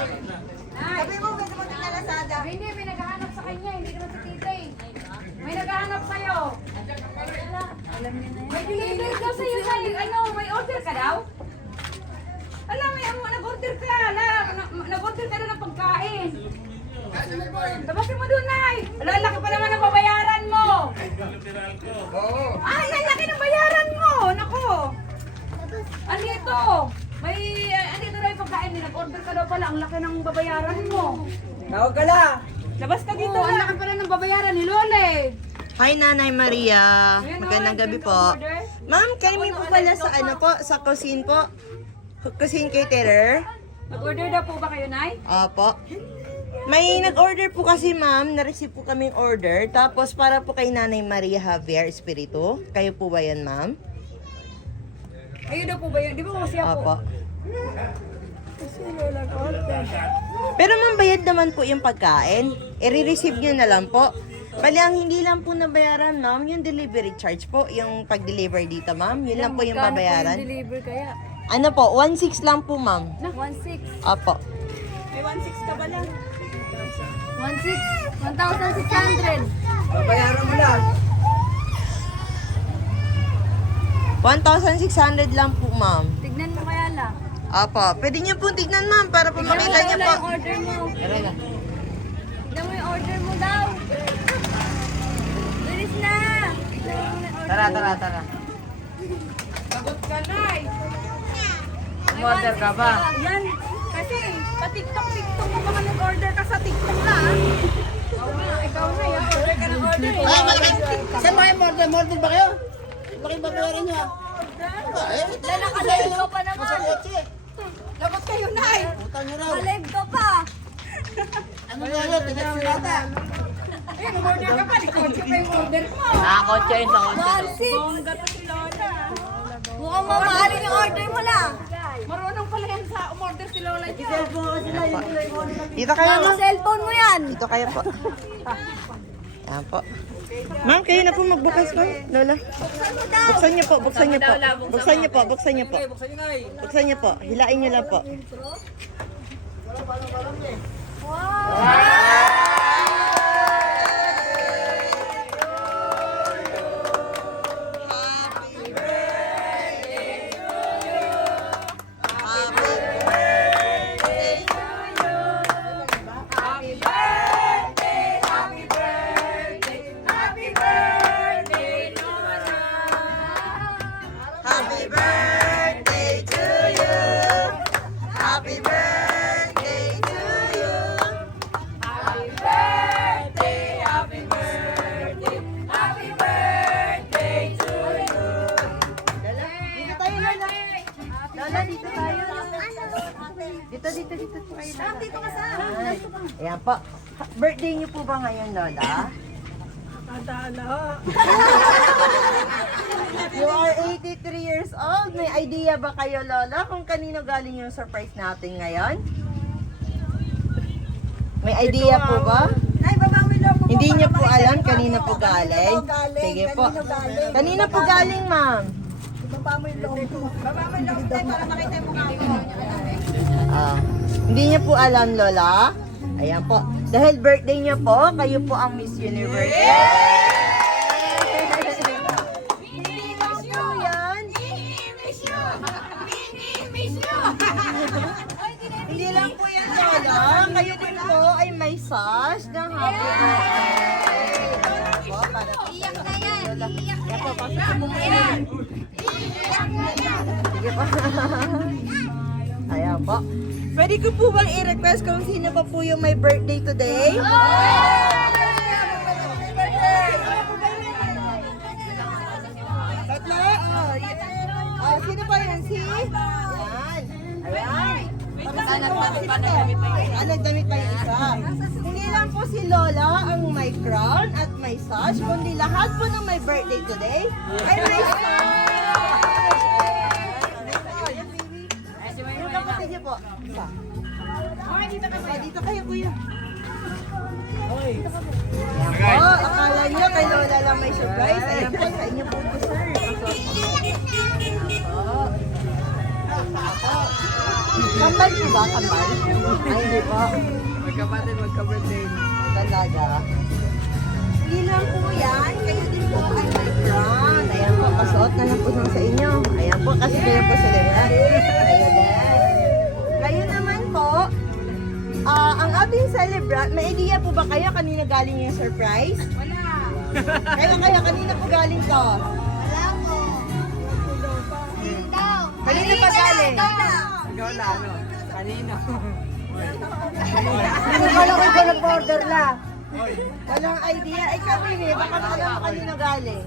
Sabi mo, may dumating na Lazada. Hindi, may naghahanap sa kanya, hindi naman sa tita eh. May naghahanap sa'yo. Alam niya na yan. May delivery daw sa'yo sa ano, may order ka daw? Alam, may nag-order ka. Nag-order ka na ng pagkain. Tabasin mo doon, Nay. Ala, laki pa naman ang babayaran mo. Ay, ang laki ng bayaran mo. Nako. Andito. May, andito na yung pagkain. Nag-order ka daw pala. Ang laki ng babayaran mo. Tawag ka lang. Labas ka dito. Ang laki pala ng babayaran ni Lole. Hi, Nanay Maria. Ayan, Magandang oh, gabi yung po. order. Ma'am, kami po pala sa ano po, sa cuisine po. Cuisine caterer. Nag-order daw po ba kayo, Nay? Opo. May nag-order po kasi ma'am, na-receive po kaming order. Tapos para po kay Nanay Maria Javier Espiritu. Kayo po ba yan, ma'am? Kayo daw po ba yun? Di ba kasi ako? Opo. Pero ma'am, bayad naman po yung pagkain. I-receive nyo na lang po. Bali, ang hindi lang po nabayaran, ma'am, yung delivery charge po. Yung pag-deliver dito, ma'am. Yun lang po yung babayaran. Deliver kaya? Ano po, 1.6 lang po, ma'am. 1,600. Opo. May 1.6 ka ba lang? 1,600. Babayaran mo lang. 1,600 lang po, ma'am. Tignan mo kaya lang. Opo. Pwede niyo po tignan, ma'am, para po makita niyo po. Yung order mo. Tignan mo yung order mo daw. Bilis na. Tara. Sagot ka, Nay. Order ka ba? Yan. Kasi, pa-tiktok mo baka nag-order ka sa tiktok na. Oo nga, ikaw na. Order ka ng order. Saan ba yung order? Order ba kayo? Bakit babayaran niya? Nakalive ka pa naman. Lagot kayo, Nay. Utang niyo raw. Nakalive ka pa. Ano nga yun? Tigas si Lata. Ayun, nag-order ka pa. Likotse pa yung order mo. Nakakotse yun sa kotse. Bongga to si Lola. Mukhang mamahalin yung order mo lang. Marunong pala yan sa umorder si Lola dyan. Dito kayo, ma'am. Cellphone mo yan. Dito kayo po. Yan po. Ma'am, kayo na po magbukas po, Lola. Buksan niyo po. Buksan niyo po. Buksan niyo po. Hilain niyo lang po. Happy birthday to you. Happy birthday to you. Happy birthday, happy birthday, happy birthday to you. Dito tayo, Lola. Lola, dito tayo. Dito po kayo, Lola. Dito ka sa. Ayan po. Birthday niyo po ba ngayon, Lola? You are 83 years old. May idea ba kayo, Lola, kung kanino galing yung surprise natin ngayon? May idea po ba? Ay, babawi lang mo. Hindi niyo po alam kanino po galing? Sige po. Kanino po galing, ma'am? Baba mo yung loob ko. Baba mo yung loob tayo para makita yung mukha mo. Hindi niyo po alam, Lola? Ayan po. Dahil birthday niyo po, kayo po ang Miss Universe. Hindi lang po yan, Lola. Kayo din po ay may sash ng happy birthday. Po, para po sa Lola. Yan po, pasok po po yan. Sige po. Ayan po. Pwede ko po bang i-request kung sino pa po yung may birthday today? Tatlo? Sino pa yun? Si? Ayan. Ayan. Nagdamit pa yung isa. Hindi lang po si Lola ang may crown at may sash, kundi lahat po ng may birthday today ay may sash. Yung kapatid niyo po. Isa. Dito kayo, kuya. Ayan po, akala niyo kay Lola lang may surprise. Ayan po, sa inyo po ito, sir. Kambal po ba? Kambal? Ay, hindi po. Magkapatid, magkabirthday. Talaga. Hindi lang po yan. Kayo din po ay may brand. Ayan po, pasuot na lang po sa inyo. Ayan po, kasi kayo po celebrant. Kayo din. Kayo naman po, ang ating celebrant, may idea po ba kayo kanina galing yung surprise? Wala. Kaya, kanina po galing to. Wala po. Daw. Kanina pa galing. Ikaw na, ano? Kanina. Ano ba lang ko nag-order lang? Walang idea. Ikaw, Bibi, baka alam mo kanino galing?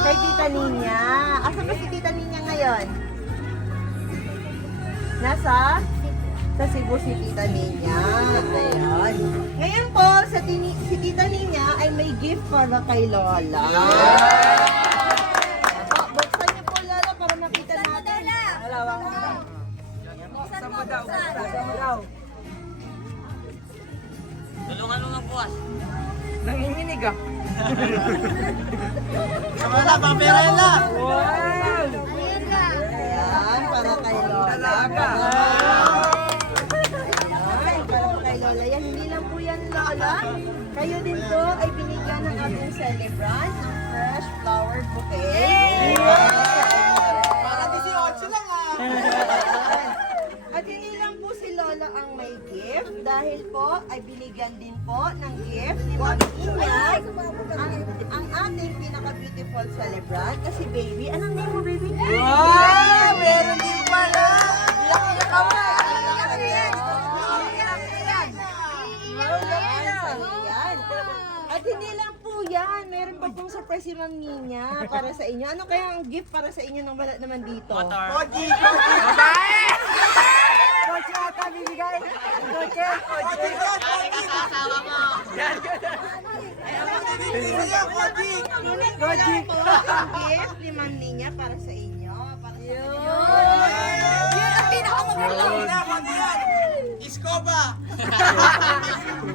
Kay Tita Ninya. Asa ba si Tita Ninya ngayon? Nasa? Sa Cebu si Tita Ninya. Ayan. Ngayon po, si Tita Ninya ay may gift para kay Lola. Po, buksan niyo po, Lola, para makita natin. Buksan mo daw. Buksan mo daw. Tulungan mo nga buwas. Nanginginig ah. Wala, paperayan lang. Wow! Ayan, para kay Lola. Talaga. Ayan, para kay Lola. Yan, hindi lang po yan, Lola. Kayo din po ay binigyan ng ating celebrant ng fresh flower bouquet. Para 18 lang ah. At hindi lang po si Lola ang may gift dahil po ay binigyan din po ng gift ni Mami Inya ang ating pinaka-beautiful celebrant kasi baby. Anong name mo, baby? Wow! Meron din pala. Laki ka pa. Ayan. At hindi lang po yan. Meron pa pong surprise si Ma'am Ninya para sa inyo. Ano kaya ang gift para sa inyo nang wala naman dito? Koji! Kotse ata bibigay. Kotse. Kasama mo. Koji! Koji po ang gift ni Ma'am Ninya para sa inyo. Para sa inyo. Yan ang pinakamaganda. Iskoba!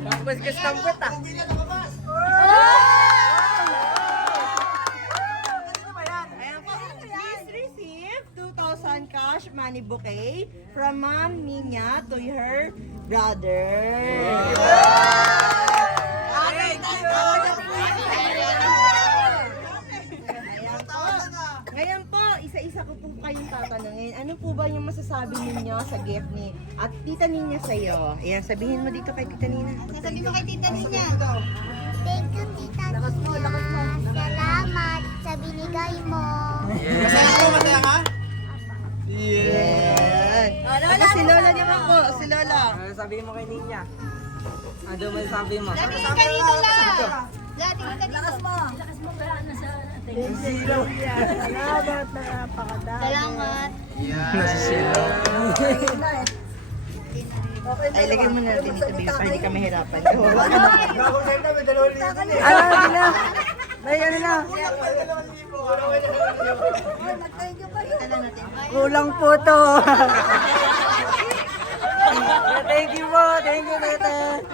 Tapos kastampot ah. Ayan po. Please receive 2,000 cash money bouquet from Ma'am Ninya to her brother. Ayan po. Ngayon po, isa-isa ko po kayong tatanungin. Ano po ba yung masasabi ninyo sa gift ni at Tita Ninya sa'yo? Ayan, sabihin mo dito kay Tita Ninya. Sasabi mo kay Tita Ninya. Thank you, Tita Nia. Salamat sa binigay mo. Masaya ka? Masaya ka? Ayan. Ako si Lola naman po. Si Lola. Ano sabihin mo kay Ninya? Ano mo sabi mo? Dati ka dito lang. Dati ka dito. Salamat na napakadami. Salamat. Ay, lagyan mo natin dito, baby, para hindi ka mahirapan. Ano na? May ano na? Ano natin? Kulang po to. Thank you po. Thank you, tete.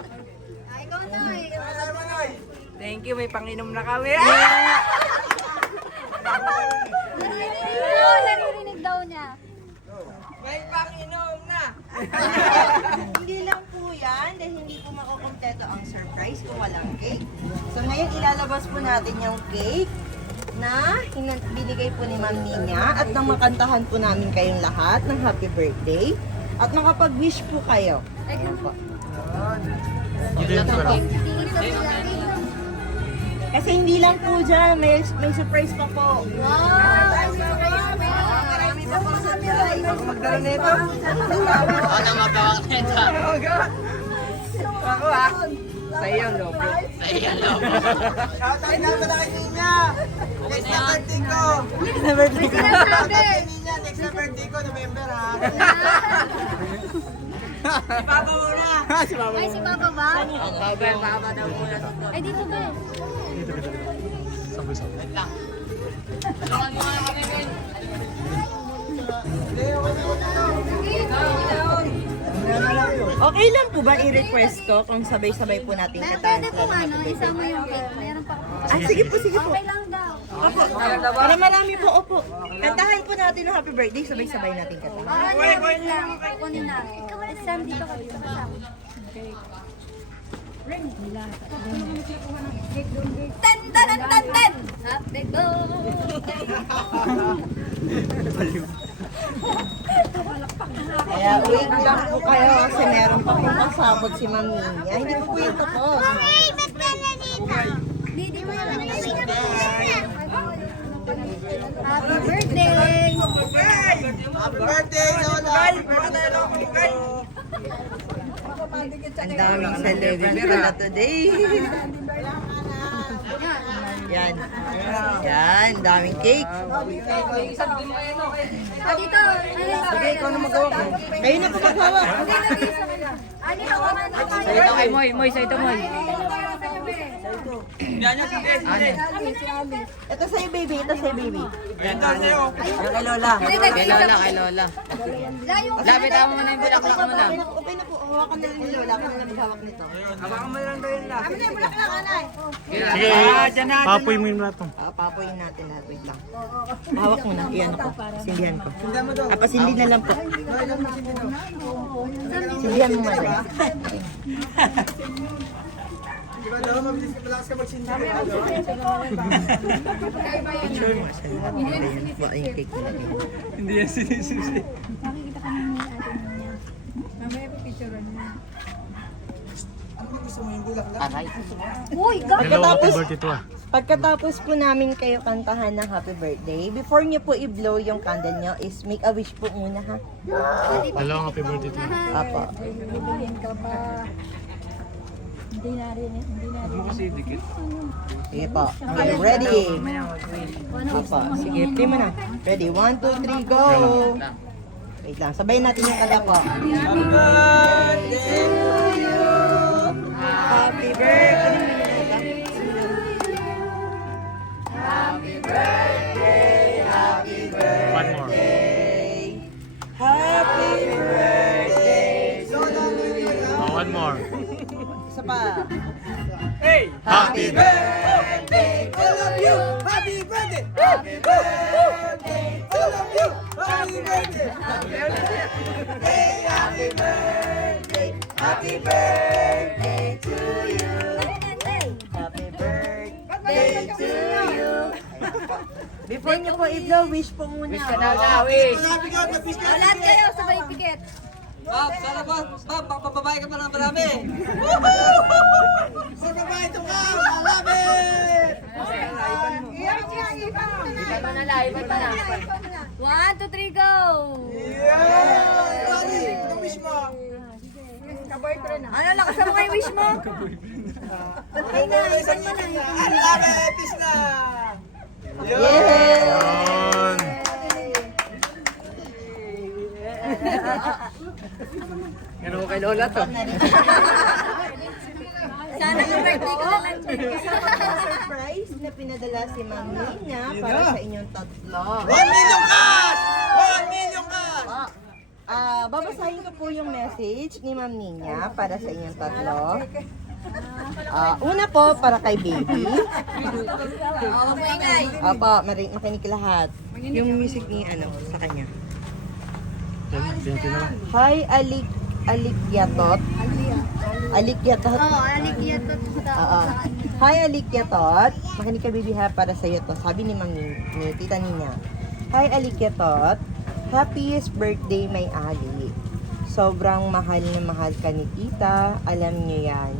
Ikaw na eh. Thank you. May panginom na kami. Naririnig daw niya. May panginom na. Hindi lang po yan, dahil hindi po makukompleto ang surprise kung walang cake. So ngayon, ilalabas po natin yung cake na binigay po ni Ma'am Ninya at nang makantahan po namin kayong lahat ng happy birthday at makapag-wish po kayo. Ayan po. Kasi hindi lang po dyan, may surprise pa po. Marami pa po surprise. Ako magdala nito. Ako na magawak nito. Ako ah. Sa iyo, lobo. Sa iyo, lobo. Shoutout na pala kay Ninya. Next na birthday ko. Never do. Shoutout kay Ninya. Next na birthday ko, November ha. Si Papa muna. Si Papa Ay, si Papa ba? Papa daw muna. Ay, dito ba? Wait lang. Tulungan mo nga kami, Ben. Okay lang po ba i-request ko kung sabay-sabay po natin Pwede kataan? po ano, isama yung cake. Meron pa ako. Ah, sige po, sige po. Okay lang daw. Opo. Para marami po, opo. Kantahan po natin ng happy birthday, sabay-sabay natin kantahan. Kunin na. Sam, dito ka dito. Ten, ten, ten, ten, ten. Happy Kaya wait lang po kayo kasi meron pa pong pasabog si Ma'am Ninya. Hindi po po yung totoo. Hey, ba't ka na dito? Dito mo naman Happy birthday! Happy birthday, Lola! Happy birthday, Lola! Ang daming celebrity pala today. Yan. Yan, daming cake. Dito. Sige, ikaw na magawa ko. Kayo na po maghawa. Ani hawakan na kayo. Ito kay Moy, Moy, sa ito Moy. Ito sa'yo, baby. Ito sa'yo, baby. Yan kay Lola. Kay Lola, kay Lola. Lapit ako muna yung bulaklak muna. Okay na po. Hawakan na lang ni Lola. Ako na lang maghawak nito. Papoy mo yung lahat. Papoyin natin lahat. Wait lang. Hawak mo na. Iyan po. Sindihan ko. Pasindi na lang po. Sindihan mo muna. Diba daw, mabilis ka malakas ka magsindi. Picture mo sa lahat. Ayan po ang cake na rin. Hindi yan sinisisi. Aray. Hello, happy birthday to ah. Pagkatapos po namin kayo kantahan ng happy birthday, before nyo po i-blow yung candle nyo, is make a wish po muna ha. Hello, happy birthday to ah. Apo. Sige po. Okay, ready? Apo. Sige, play mo na. Ready? 1, 2, 3, go! Wait lang, sabayin natin yung kala po. Happy birthday to you! Happy birthday! Happy birthday! Happy birthday! One more. Happy birthday! Oh, one more. Isa pa. Happy birthday! I love you! Happy birthday! Happy birthday! I love you! Happy birthday! Happy birthday! Happy birthday to you! Happy birthday to you! Before niyo po i-blow, wish po muna. Wish ka daw na, wish. Marami ka, mabis ka! Lahat kayo sabay pikit. Bob, sana ba? Bob, papababae ka pa ng marami! Sa babae ito ka! I love it! Iba na lang, iba na lang. 1, 2, 3, go! Yeah! Buddy, ano wish mo? Ano, lakas mo kayo wish mo? Ay na, isang na! I love it! Is na! Yun. Ano ko kay Lola to? Sana yung birthday ko na lang. Surprise na pinadala si Ma'am Nina para sa inyong tatlo. 1 million cash! 1 million cash! Babasahin ko po yung message ni Ma'am Nina para sa inyong tatlo. Una po para kay baby. Oo, maingay. Apa, makinig lahat. Yung music ni sa kanya. Thank you na lang. Hi, Alikyatot. Alikyatot. Oo. Hi, Alikyatot. Makinig ka, baby, ha, para sa'yo to. Sabi ni Ma'am ni Tita Nina. Hi, Alikyatot. Happiest birthday, may Ali. Sobrang mahal na mahal ka ni Tita. Alam niyo yan.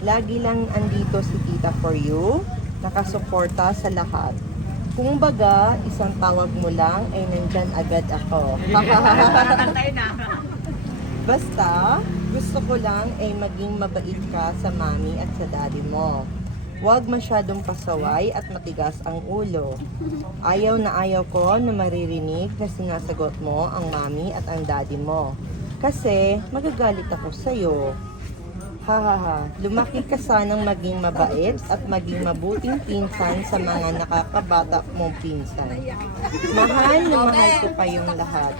Lagi lang andito si Tita for you. Nakasuporta sa lahat. Kung baga, isang tawag mo lang ay nandyan agad ako. Basta, gusto ko lang ay maging mabait ka sa mami at sa daddy mo. Huwag masyadong pasaway at matigas ang ulo. Ayaw na ayaw ko na maririnig na sinasagot mo ang mami at ang daddy mo. Kasi magagalit ako sa'yo. Hahaha, lumaki ka sanang maging mabait at maging mabuting pinsan sa mga nakakabata mong pinsan. Mahal na mahal ko kayong lahat.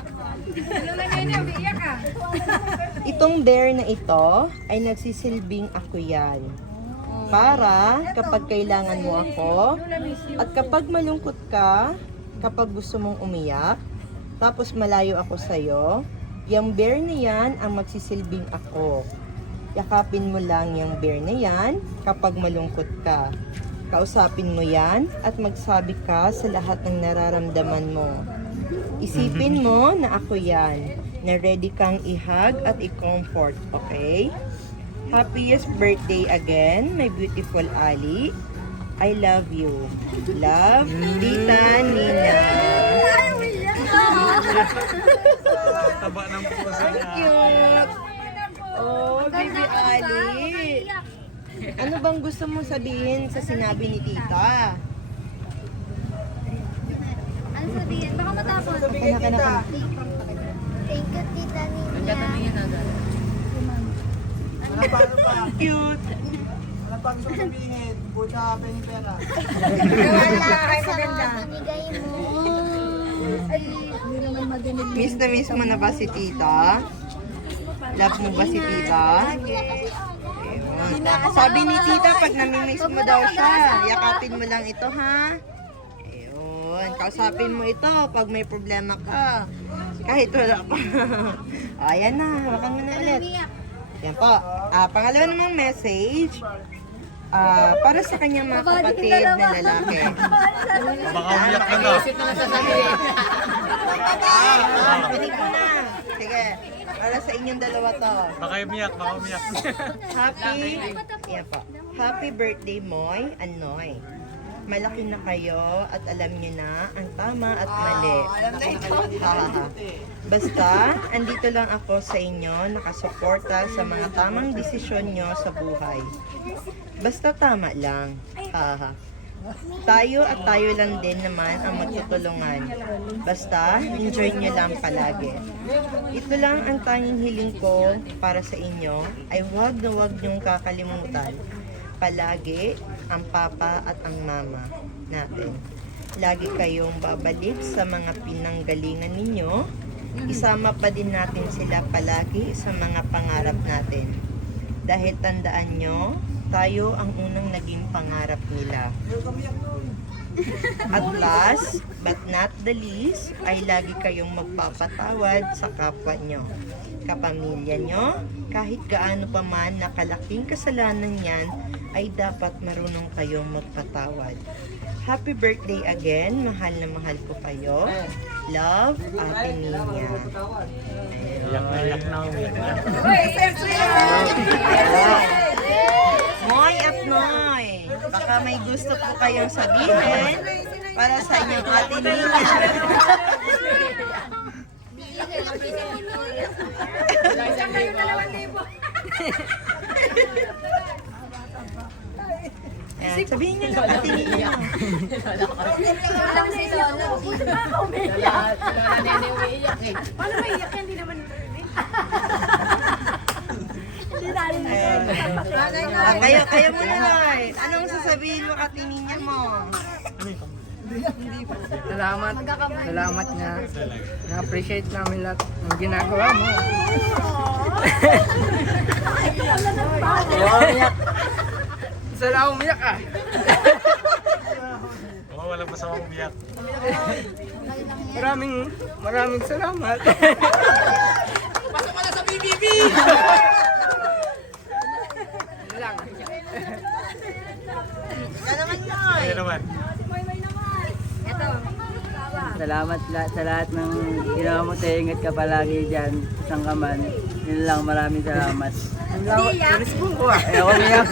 Itong bear na ito ay nagsisilbing ako yan. para kapag kailangan mo ako, at kapag malungkot ka, kapag gusto mong umiyak, tapos malayo ako sa'yo, yung bear na yan ang magsisilbing ako. Yakapin mo lang yung bear na yan kapag malungkot ka. Kausapin mo yan at magsabi ka sa lahat ng nararamdaman mo. Isipin mo na ako yan, na ready kang i-hug at i-comfort, okay? Happiest birthday again, my beautiful Ali. I love you. Love, Tita Nina. Taba ng puso niya. Cute. Oh, baby Ali. Ano bang gusto mong sabihin sa sinabi ni Tita? Ano sabihin? Baka matapos. Sabihin kita. Thank you, Tita Nina. Ano pa? Cute. Ano pa gusto mo sabihin? Puta, penny pera. Salamat sa mga binigay mo. Hindi naman madinig. Miss na miss mo na ba si Tita? Love mo ba si Tita? Ayun. Sabi ni Tita, pag namimiss mo daw siya, yakapin mo lang ito, ha? Ayun. Kausapin mo ito pag may problema ka. Kahit wala pa. Ayan na, hawakan mo na ulit. Yan po. Pangalawa namang message, para sa kanyang mga kapatid na lalaki. Baka umiyak ka na. Pinig mo na. Sige, para sa inyong dalawa to. Baka umiyak, baka umiyak. Happy birthday, Moy and Noy. Malaki na kayo at alam niyo na ang tama at mali. Alam na ito. Basta, andito lang ako sa inyo, nakasuporta sa mga tamang desisyon nyo sa buhay. Basta tama lang. Haha. Tayo at tayo lang din naman ang magtutulungan. Basta, enjoy nyo lang palagi. Ito lang ang tanging hiling ko para sa inyo, ay huwag na huwag nyong kakalimutan. Palagi ang papa at ang mama natin. Lagi kayong babalik sa mga pinanggalingan ninyo. Isama pa din natin sila palagi sa mga pangarap natin. Dahil tandaan nyo, tayo ang unang naging pangarap nila. At last, but not the least, ay lagi kayong magpapatawad sa kapwa nyo, kapamilya nyo, kahit gaano pa man nakalaking kasalanan yan, ay dapat marunong kayong magpatawad. Happy birthday again, mahal na mahal ko kayo. Love, Ate Nina. Iyak na, umiyak na. Moy at Noy, baka may gusto po kayong sabihin para sa inyong Ate Nina. Ayan, sabihin niyo lang Ate Nina. Paano ba iyak? Hindi naman Kayo muna, Noy. Anong sasabihin mo Ate Nina mo? Salamat nga. Na-appreciate namin lahat ng ginagawa mo. Sana umiyak ah. Oo, walang masamang umiyak. Maraming salamat. Pasok ka na sa BBB! Ano lang. Ikaw naman, Noy. Kaya naman. Salamat sa lahat ng ginawa mo. Ingat ka palagi dyan. Isang ka man. Yun lang, maraming salamat. Respond ko ah. Ayaw umiyak.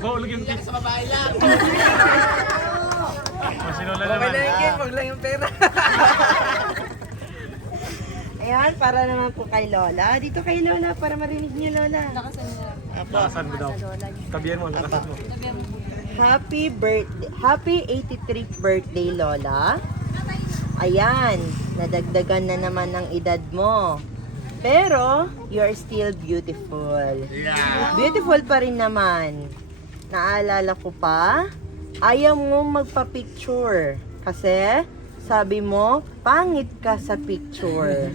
Go, ulog yung tips. Sa babae lang. Masinola Okay naman. na yung game, wag lang yung pera. Ayan, para naman po kay Lola. Dito kay Lola, para marinig niyo, Lola. Lakasan mo daw. Tabihan mo, lakasan mo. Happy 83th birthday, Lola. Ayan, nadagdagan na naman ang edad mo. Pero, you're still beautiful. Beautiful pa rin naman. Naalala ko pa, ayaw mo magpa-picture. Kasi, sabi mo, pangit ka sa picture.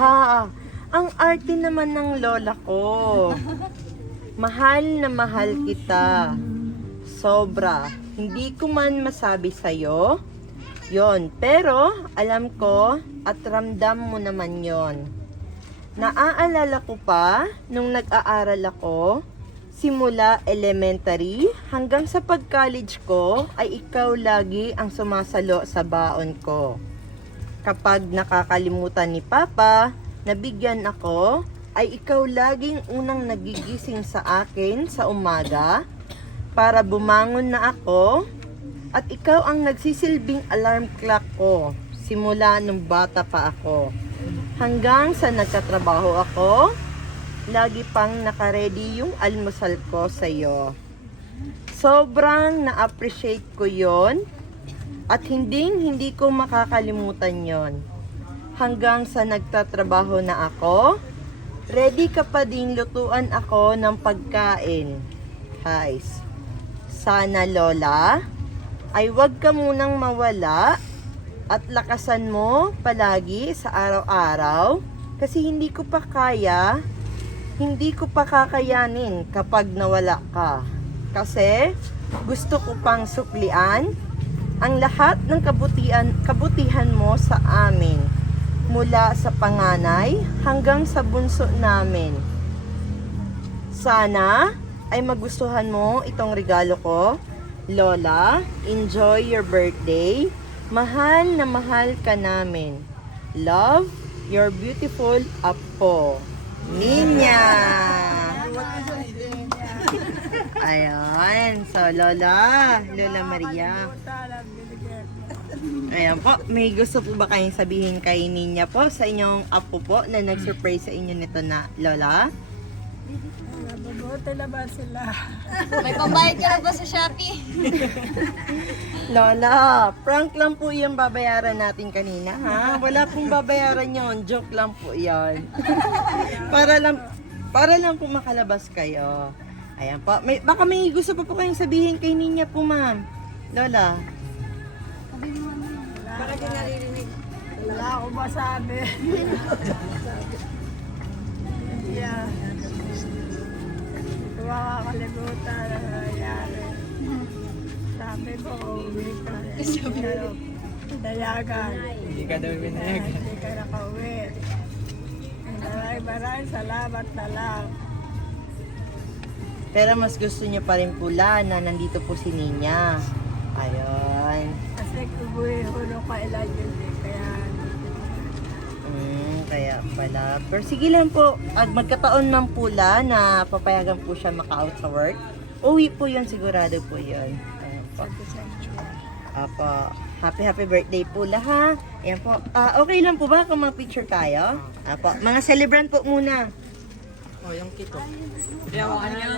Ha, ang arte naman ng lola ko. Mahal na mahal kita. Sobra. Hindi ko man masabi sa'yo. Yon, pero alam ko at ramdam mo naman yon. Naaalala ko pa nung nag-aaral ako, simula elementary hanggang sa pag-college ko ay ikaw lagi ang sumasalo sa baon ko. Kapag nakakalimutan ni Papa, nabigyan ako, ay ikaw laging unang nagigising sa akin sa umaga para bumangon na ako at ikaw ang nagsisilbing alarm clock ko simula nung bata pa ako. Hanggang sa nagtatrabaho ako, lagi pang nakaredy yung almusal ko sa iyo. Sobrang na-appreciate ko yon at hindi ko makakalimutan yon. Hanggang sa nagtatrabaho na ako, ready ka pa din lutuan ako ng pagkain. Guys, sana Lola, ay wag ka munang mawala at lakasan mo palagi sa araw-araw kasi hindi ko pa kakayanin kapag nawala ka. Kasi gusto ko pang suklian ang lahat ng kabutihan mo sa amin mula sa panganay hanggang sa bunso namin. Sana ay magustuhan mo itong regalo ko. Lola, enjoy your birthday. Mahal na mahal ka namin. Love, your beautiful Apo. Ninya! Ayan. So, Lola Maria. Ayan po. May gusto po ba kayong sabihin kay Ninya po sa inyong Apo po na nag-surprise sa inyo nito na Lola? Mabuti naman sila. May pambayad ka na ba sa Shopee? Lola, prank lang po yung babayaran natin kanina, ha? Wala pong babayaran yon, joke lang po yon. para lang po makalabas kayo. Ayan po. Baka may gusto pa po kayong sabihin kay Ninya po, ma'am. Lola. Para ka naririnig. Wala akong masabi. Yeah. Hindi ko makakalimutan ang nangyari. Sabi ko, uwi ka. Dayagan. Hindi ka daw binayagan. Hindi ka nakauwi. Maraming salamat na lang. Pero mas gusto niyo pa rin pula na nandito po si Ninya. Ayun. Kasi kubuhin ko nung kailan yun eh. Kaya pala. Pero sige lang po, magkataon ng pula na papayagan po siya maka-out sa work. Uwi po yun, sigurado po yun. Ayan po. Apo. Happy birthday po ha. Ayan po. Okay lang po ba kung mag-picture tayo? Apo. Mga celebrant po muna. Oh, yung kito. Kaya hawakan niya.